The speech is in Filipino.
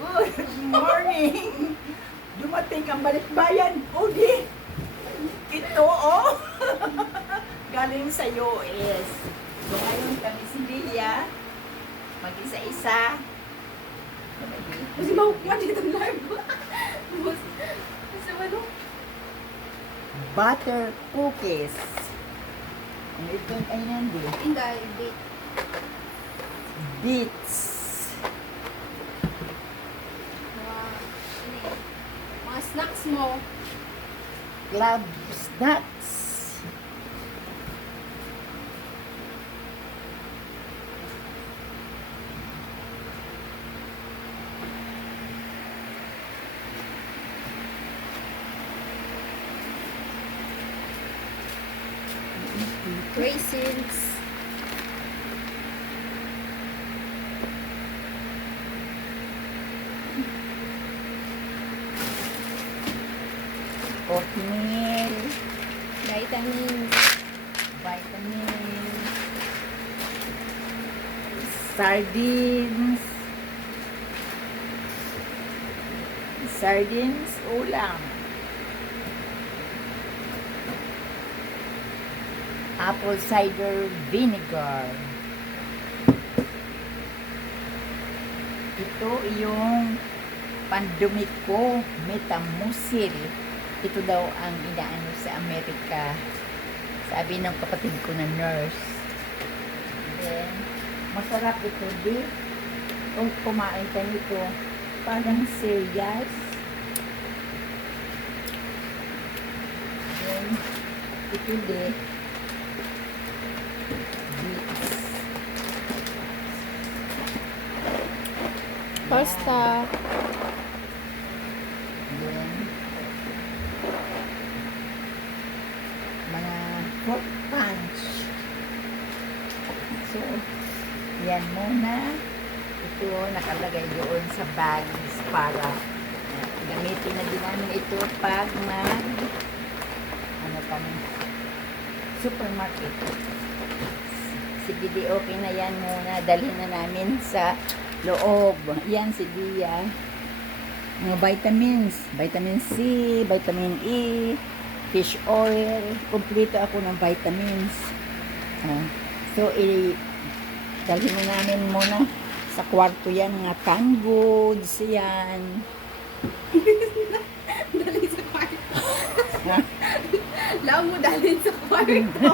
Good morning! Dumating ang balikbayan. O di! Ito, oh! Galing sa US. So, ngayon kami si Lia. Mag-isa-isa. Kasi makukuha dito live. Kasi ano? Butter cookies. Ano ito? Ay, nandi. Hindi. Beets. Mga snacks mo. Club snacks. Raisins. Oatmeal. Vitamins. Vitamins. Sardines. Sardines ulam. Apple cider vinegar. Ito yung pandumi ko, Metamucil. Ito daw ang inaano sa Amerika. Sabi ng kapatid ko na nurse. Then, masarap ito, di? Kung kumain ka nito, parang cereals. Then, ito di. Pasta. Then, mga fruit punch. So, yan muna. Ito nakalagay doon sa bags para gamitin na din namin ito pag supermarket. Sige, di okay na yan muna. Dalhin na namin sa loob. Yan si Dia. Mga vitamins. Vitamin C, vitamin E, fish oil. Kompleto ako ng vitamins. So, dalhin na namin muna sa kwarto yan. Mga canned goods. Yan. Dali sa kwarto. Lao mo dali sa kwarto.